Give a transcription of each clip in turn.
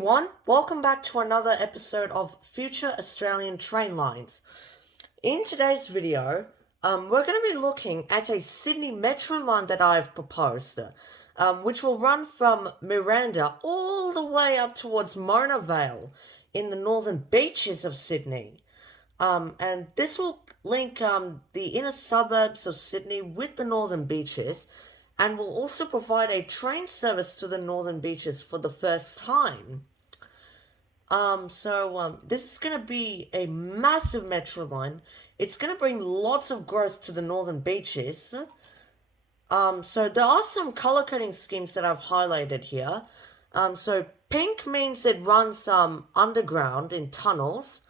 everyone, welcome back to another episode of Future Australian Train Lines. In today's video, we're going to be looking at a Sydney Metro line that I've proposed, which will run from Miranda all the way up towards Vale in the northern beaches of Sydney. And this will link the inner suburbs of Sydney with the northern beaches, and will also provide a train service to the northern beaches for the first time. This is going to be a massive metro line. It's going to bring lots of growth to the northern beaches. So there are some color coding schemes that I've highlighted here. So pink means it runs underground in tunnels.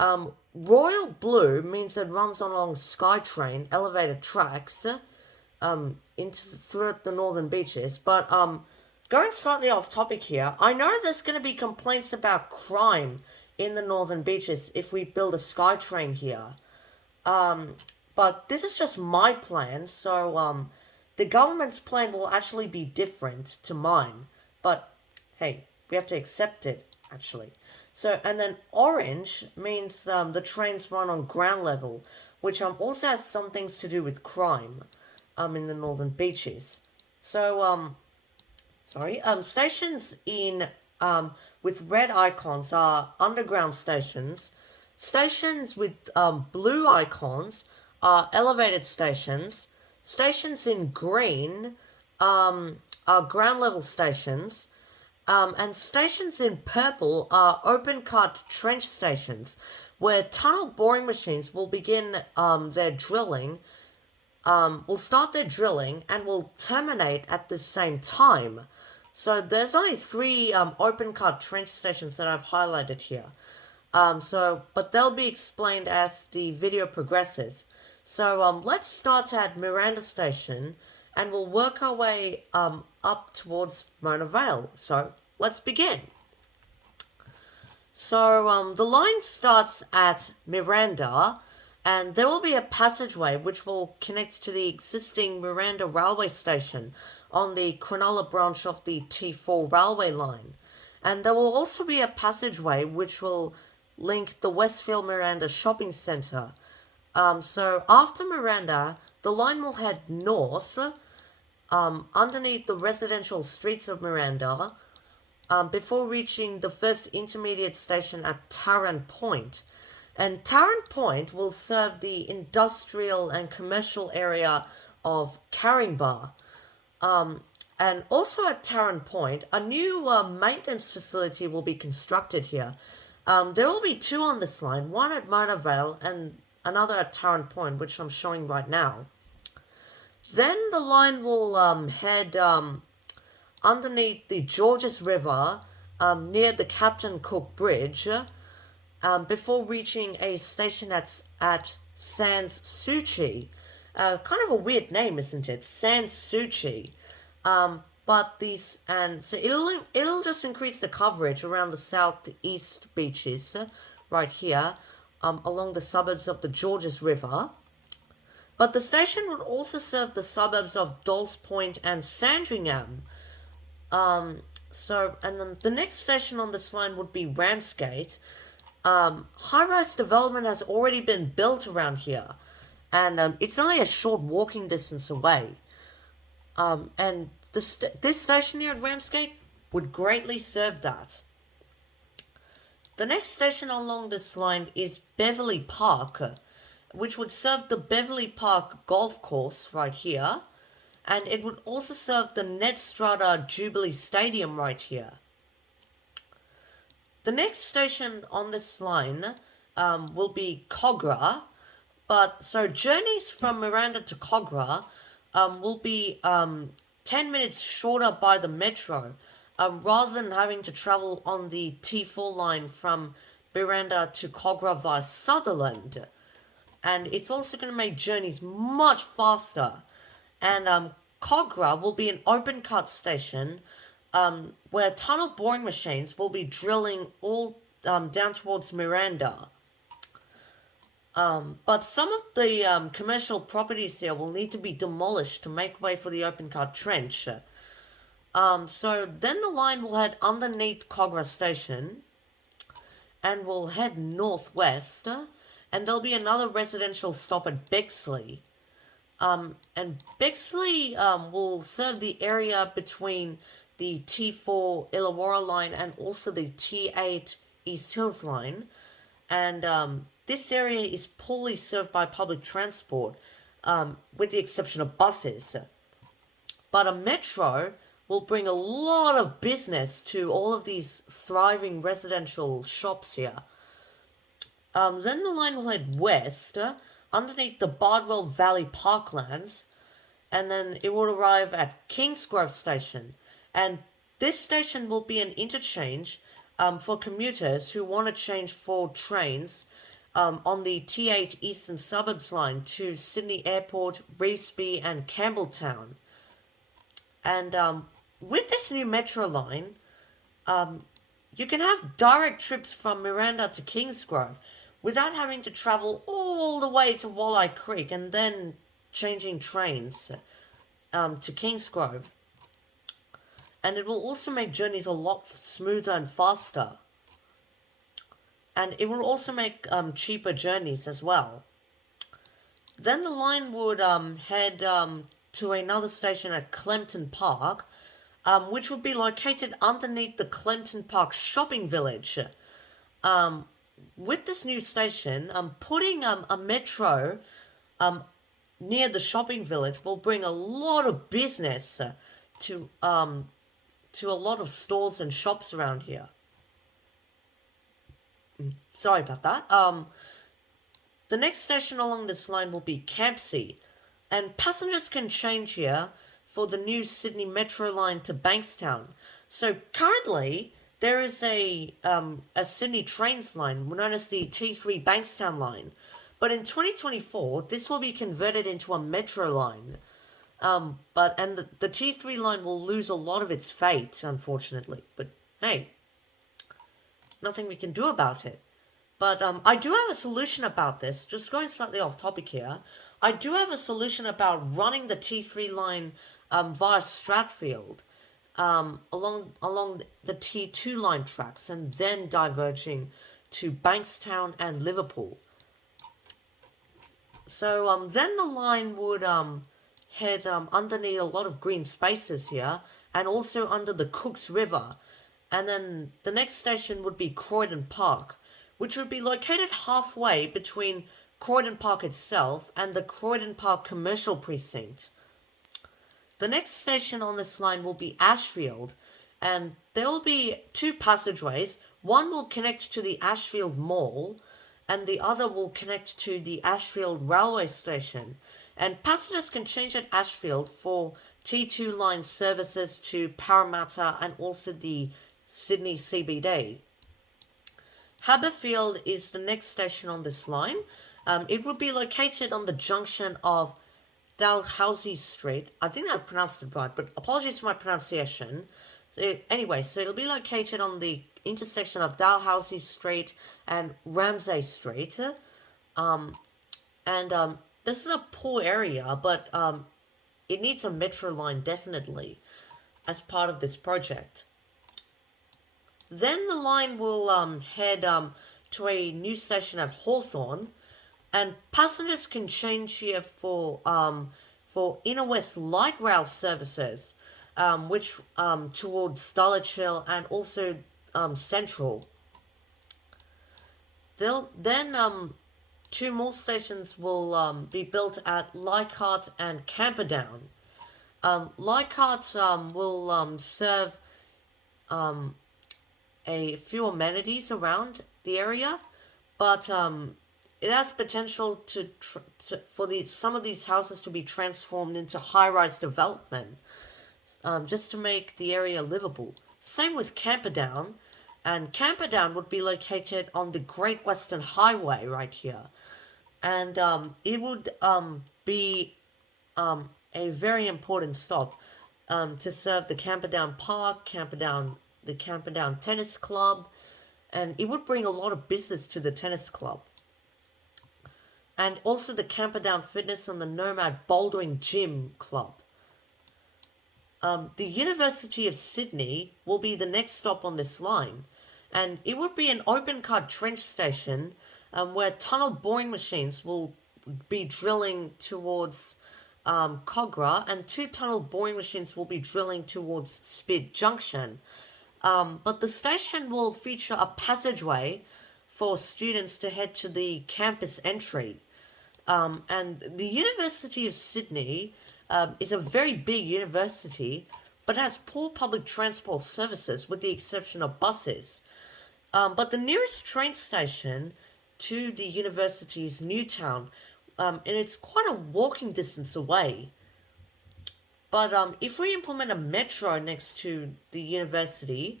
Royal blue means it runs along SkyTrain elevated tracks throughout the northern beaches. But going slightly off topic here, I know there's going to be complaints about crime in the northern beaches if we build a SkyTrain here. But this is just my plan, so the government's plan will actually be different to mine. But hey, we have to accept it, actually. So, and then orange means the trains run on ground level, which also has some things to do with crime in the northern beaches. So, stations in with red icons are underground stations. Stations with blue icons are elevated stations. Stations in green are ground level stations. And stations in purple are open-cut trench stations, where tunnel boring machines will begin their drilling, will start their drilling and will terminate at the same time. So there's only 3 open-cut trench stations that I've highlighted here. But they'll be explained as the video progresses. So let's start at Miranda Station, and we'll work our way up towards Vale. So let's begin. So the line starts at Miranda, and there will be a passageway which will connect to the existing Miranda railway station on the Cronulla branch of the T4 railway line. And there will also be a passageway which will link the Westfield Miranda shopping centre. So after Miranda, the line will head north underneath the residential streets of Miranda before reaching the first intermediate station at Tarrant Point. And Tarrant Point will serve the industrial and commercial area of Caringbah. And also at Tarrant Point, a new maintenance facility will be constructed here. There will be 2 on this line, one at Mona Vale and another at Tarrant Point, which I'm showing right now. Then the line will head underneath the Georges River near the Captain Cook Bridge before reaching a station at Sans Souci. Kind of a weird name, isn't it? Sans Souci. So it'll just increase the coverage around the southeast beaches right here along the suburbs of the Georges River. But the station would also serve the suburbs of Dolls Point and Sandringham. And then the next station on this line would be Ramsgate. High-rise development has already been built around here, and it's only a short walking distance away. And this station here at Ramsgate would greatly serve that. The next station along this line is Beverley Park, which would serve the Beverley Park golf course right here, and it would also serve the Netstrata Jubilee Stadium right here. The next station on this line will be Kogarah, so journeys from Miranda to Kogarah will be 10 minutes shorter by the metro, rather than having to travel on the T4 line from Miranda to Kogarah via Sutherland. And it's also going to make journeys much faster. And Kogarah will be an open-cut station where tunnel boring machines will be drilling all down towards Miranda. But some of the commercial properties here will need to be demolished to make way for the open-cut trench. So then the line will head underneath Kogarah Station and will head northwest, and there'll be another residential stop at Bexley. And Bexley will serve the area between the T4 Illawarra line and also the T8 East Hills line. And this area is poorly served by public transport, with the exception of buses. But a metro will bring a lot of business to all of these thriving residential shops here. Then the line will head west, underneath the Bardwell Valley Parklands, and then it will arrive at Kingsgrove Station. And this station will be an interchange for commuters who want to change for trains on the T8 Eastern Suburbs line to Sydney Airport, Revesby, and Campbelltown. And with this new metro line, you can have direct trips from Miranda to Kingsgrove without having to travel all the way to Walleye Creek and then changing trains to Kingsgrove. And it will also make journeys a lot smoother and faster. And it will also make cheaper journeys as well. Then the line would head to another station at Clempton Park, which would be located underneath the Clempton Park shopping village. With this new station, putting a metro near the shopping village will bring a lot of business to a lot of stores and shops around here. Sorry about that. The next station along this line will be Campsie, and passengers can change here for the new Sydney Metro line to Bankstown. So currently, there is a Sydney Trains line known as the T3 Bankstown line, but in 2024, this will be converted into a metro line. The T3 line will lose a lot of its fate, unfortunately. But hey, nothing we can do about it. But I do have a solution about this. Just going slightly off topic here, I do have a solution about running the T3 line via Strathfield, along the T2 line tracks, and then diverging to Bankstown and Liverpool. So then the line would head underneath a lot of green spaces here, and also under the Cooks River. And then the next station would be Croydon Park, which would be located halfway between Croydon Park itself and the Croydon Park Commercial Precinct. The next station on this line will be Ashfield, and there will be two passageways. One will connect to the Ashfield Mall, and the other will connect to the Ashfield Railway Station. And passengers can change at Ashfield for T2 line services to Parramatta and also the Sydney CBD. Haberfield is the next station on this line. It would be located on the junction of Dalhousie Street. I think I pronounced it right, but apologies for my pronunciation. Anyway, so it'll be located on the intersection of Dalhousie Street and Ramsay Street. This is a poor area, but it needs a metro line definitely as part of this project. Then the line will head to a new station at Hawthorn, and passengers can change here for Inner West Light Rail services, which towards Dulwich Hill and also Central. Then two more stations will be built at Leichhardt and Camperdown. Leichhardt will serve a few amenities around the area, but it has potential for some of these houses to be transformed into high-rise development, just to make the area livable. Same with Camperdown, and Camperdown would be located on the Great Western Highway right here, and it would be a very important stop to serve the Camperdown Park, the Camperdown Tennis Club, and it would bring a lot of business to the tennis club. And also the Camperdown Fitness and the Nomad Bouldering Gym Club. the University of Sydney will be the next stop on this line, and it would be an open-cut trench station where tunnel boring machines will be drilling towards Kogarah, and two tunnel boring machines will be drilling towards Spid Junction. But the station will feature a passageway for students to head to the campus entry. And the University of Sydney is a very big university, but has poor public transport services with the exception of buses. But the nearest train station to the university is Newtown, and it's quite a walking distance away. But if we implement a metro next to the university,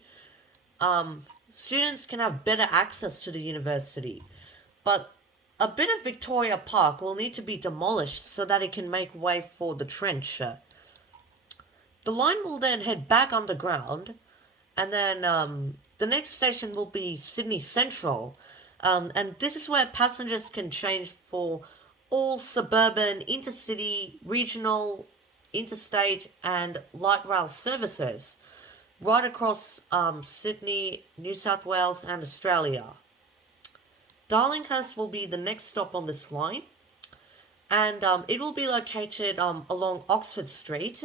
students can have better access to the university. But a bit of Victoria Park will need to be demolished so that it can make way for the trench. The line will then head back underground, and then the next station will be Sydney Central, and this is where passengers can change for all suburban, intercity, regional, interstate, and light rail services right across Sydney, New South Wales, and Australia. Darlinghurst will be the next stop on this line, and it will be located along Oxford Street,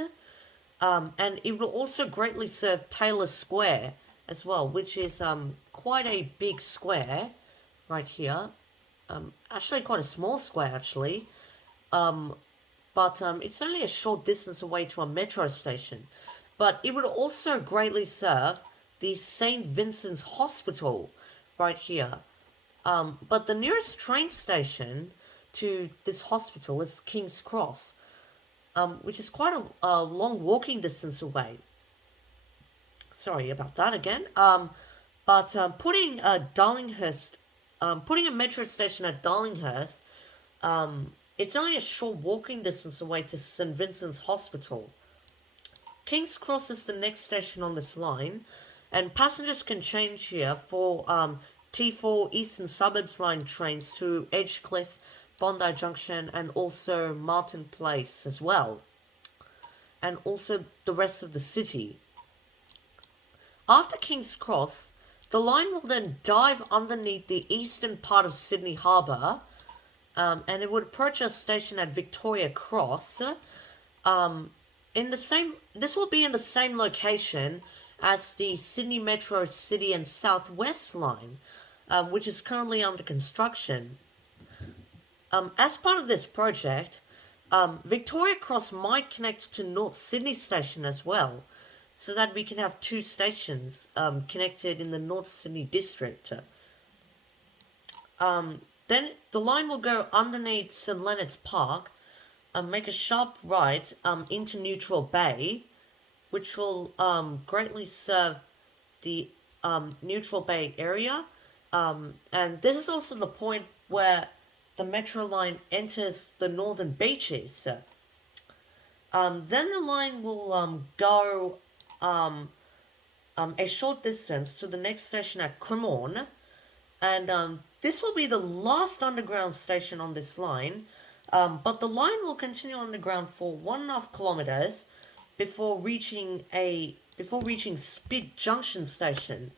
and it will also greatly serve Taylor Square as well, which is quite a big square right here. Actually quite a small square actually, but it's only a short distance away to a metro station. But it would also greatly serve the St. Vincent's Hospital right here. But the nearest train station to this hospital is King's Cross, which is quite a long walking distance away. Sorry about that again. But putting a metro station at Darlinghurst, it's only a short walking distance away to St. Vincent's Hospital. King's Cross is the next station on this line, and passengers can change here for T4 Eastern Suburbs Line trains to Edgecliff, Bondi Junction, and also Martin Place as well, and also the rest of the city. After King's Cross, the line will then dive underneath the eastern part of Sydney Harbour, and it would approach a station at Victoria Cross. This will be in the same location as the Sydney Metro City and South West line, which is currently under construction. As part of this project, Victoria Cross might connect to North Sydney Station as well, so that we can have two stations connected in the North Sydney district. Then the line will go underneath St. Leonard's Park, make a sharp right into Neutral Bay, which will greatly serve the Neutral Bay area. And this is also the point where the metro line enters the northern beaches. Then the line will go a short distance to the next station at Cremorne, and this will be the last underground station on this line, but the line will continue underground for 1.5 kilometers before reaching Spid Junction Station.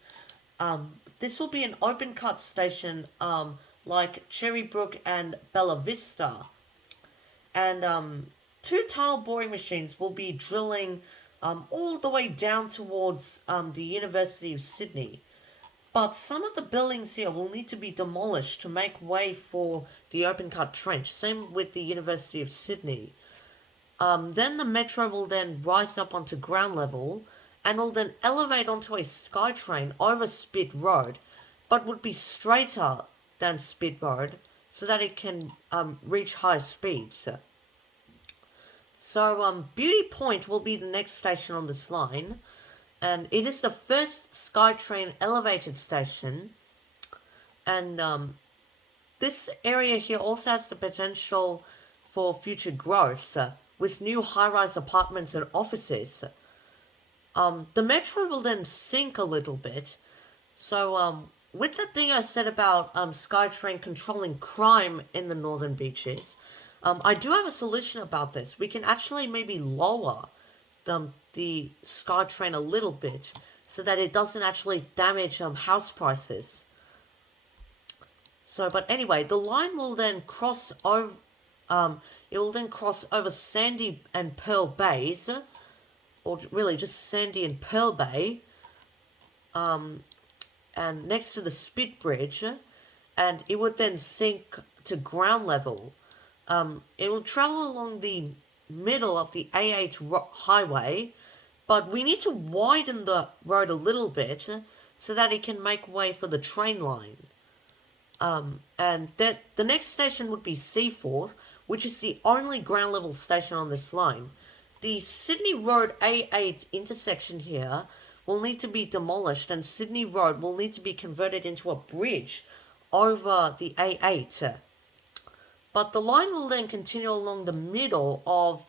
This will be an open cut station like Cherrybrook and Bella Vista, and two tunnel boring machines will be drilling all the way down towards the University of Sydney. But some of the buildings here will need to be demolished to make way for the open cut trench. Same with the University of Sydney. Then the metro will then rise up onto ground level and will then elevate onto a SkyTrain over Spit Road, but would be straighter than Spit Road so that it can reach higher speeds. So Beauty Point will be the next station on this line, and it is the first SkyTrain elevated station, and this area here also has the potential for future growth with new high-rise apartments and offices. The metro will then sink a little bit, so with that thing I said about SkyTrain controlling crime in the northern beaches, I do have a solution about this. We can actually maybe lower the SkyTrain a little bit so that it doesn't actually damage house prices. So, but anyway, the line will then cross over. It will then cross over Sandy and Pearl Bays, or really just Sandy and Pearl Bay, and next to the Spit Bridge, and it would then sink to ground level. It will travel along the middle of the A8 highway, but we need to widen the road a little bit so that it can make way for the train line. And that the next station would be Seaforth, which is the only ground level station on this line. The Sydney Road A8 intersection here will need to be demolished, and Sydney Road will need to be converted into a bridge over the A8. But the line will then continue along the middle of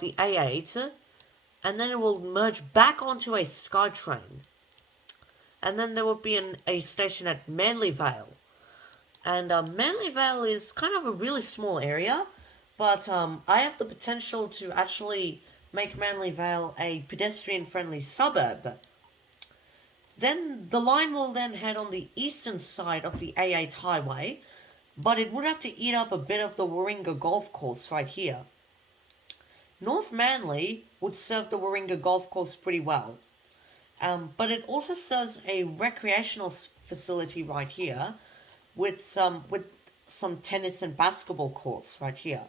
the A8, and then it will merge back onto a SkyTrain. And then there will be a station at Manly Vale. And Manly Vale is kind of a really small area, but I have the potential to actually make Manly Vale a pedestrian-friendly suburb. Then the line will then head on the eastern side of the A8 highway, but it would have to eat up a bit of the Warringah golf course right here. North Manly would serve the Warringah golf course pretty well. But it also serves a recreational facility right here with some tennis and basketball courts right here.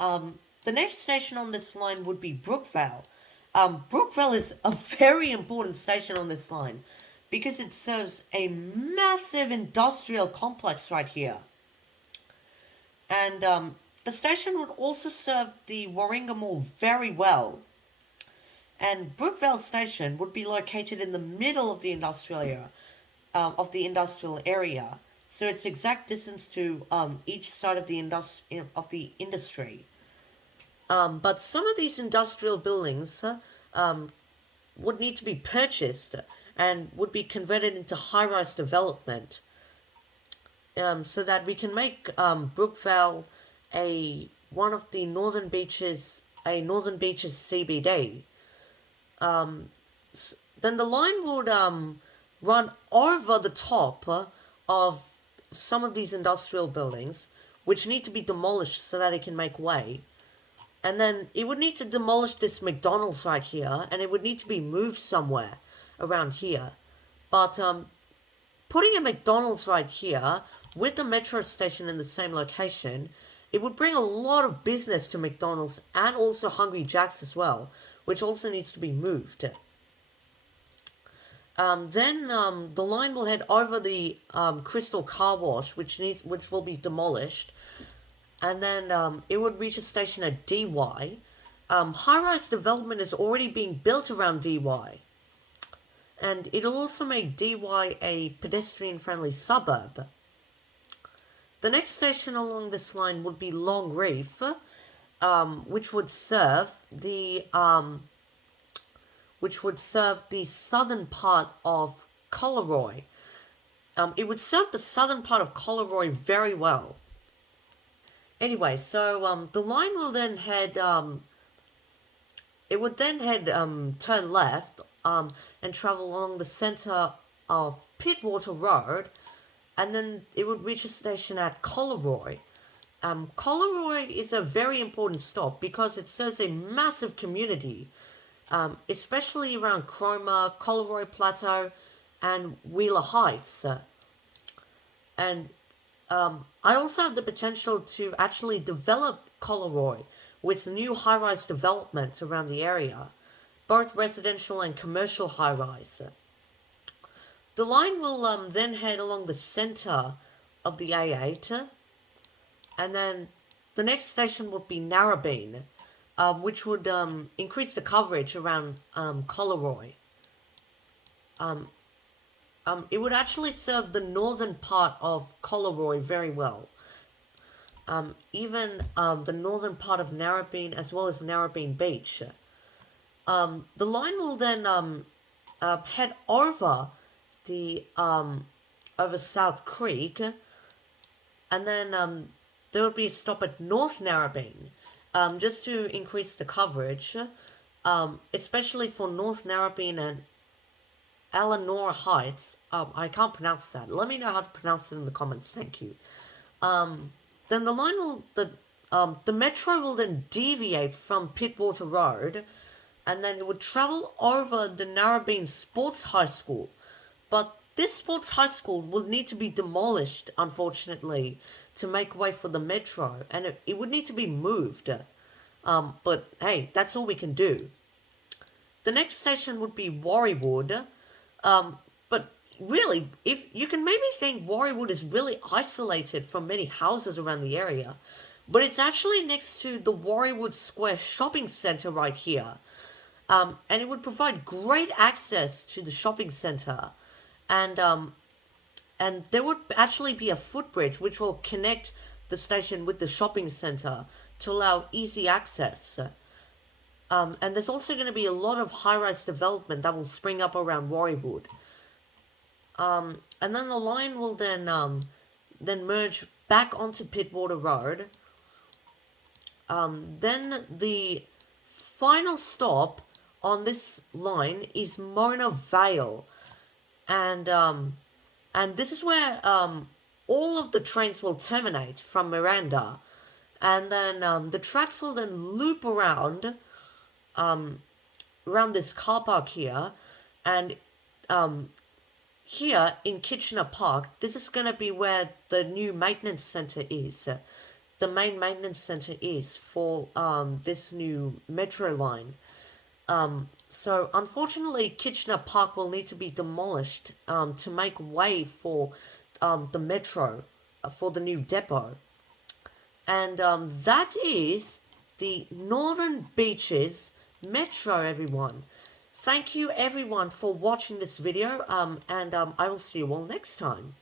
The next station on this line would be Brookvale. Brookvale is a very important station on this line because it serves a massive industrial complex right here. And the station would also serve the Warringah Mall very well. And Brookvale Station would be located in the middle of the industrial area, so it's exact distance to each side of the industry. But some of these industrial buildings would need to be purchased and would be converted into high-rise development, so that we can make Brookvale one of the Northern Beaches CBD. Then the line would run over the top of some of these industrial buildings, which need to be demolished so that it can make way. And then it would need to demolish this McDonald's right here, and it would need to be moved somewhere around here. But putting a McDonald's right here with the metro station in the same location, it would bring a lot of business to McDonald's and also Hungry Jack's as well, which also needs to be moved. Then the line will head over the Crystal Car Wash, which will be demolished, and then it would reach a station at DY. High-rise development is already being built around DY, and it'll also make DY a pedestrian-friendly suburb. The next station along this line would be Long Reef, which would serve the southern part of Collaroy. It would serve the southern part of Collaroy very well. Anyway, so the line will then head. It would then turn left and travel along the centre of Pittwater Road, and then it would reach a station at Collaroy. Collaroy is a very important stop because it serves a massive community, especially around Cromer, Collaroy Plateau, and Wheeler Heights. And I also have the potential to actually develop Collaroy with new high-rise development around the area, both residential and commercial high-rise. The line will then head along the centre of the A8, and then the next station would be Narrabeen, which would increase the coverage around Collaroy. It would actually serve the northern part of Collaroy very well. Even the northern part of Narrabeen as well as Narrabeen Beach. The line will then head over over South Creek, and then there would be a stop at North Narrabeen, just to increase the coverage, especially for North Narrabeen and Eleanor Heights. I can't pronounce that. Let me know how to pronounce it in the comments. Thank you. Then the metro will then deviate from Pittwater Road, and then it would travel over the Narrabeen Sports High School. But this sports high school would need to be demolished, unfortunately, to make way for the metro, and it would need to be moved. But hey, that's all we can do. The next station would be Warriewood. But really, if you can maybe think Warriewood is really isolated from many houses around the area, but it's actually next to the Warriewood Square shopping centre right here. And it would provide great access to the shopping centre, and there would actually be a footbridge which will connect the station with the shopping centre to allow easy access. And there's also going to be a lot of high-rise development that will spring up around Warriewood. And then the line will then merge back onto Pittwater Road. Then the final stop on this line is Mona Vale, and this is where all of the trains will terminate from Miranda, and then the tracks will then loop around this car park here, and here in Kitchener Park, this is going to be where the new maintenance centre is. The main maintenance centre is for this new metro line. So unfortunately, Kitchener Park will need to be demolished to make way for the metro, for the new depot. And that is the Northern Beaches Metro, everyone. Thank you, everyone, for watching this video, and I will see you all next time.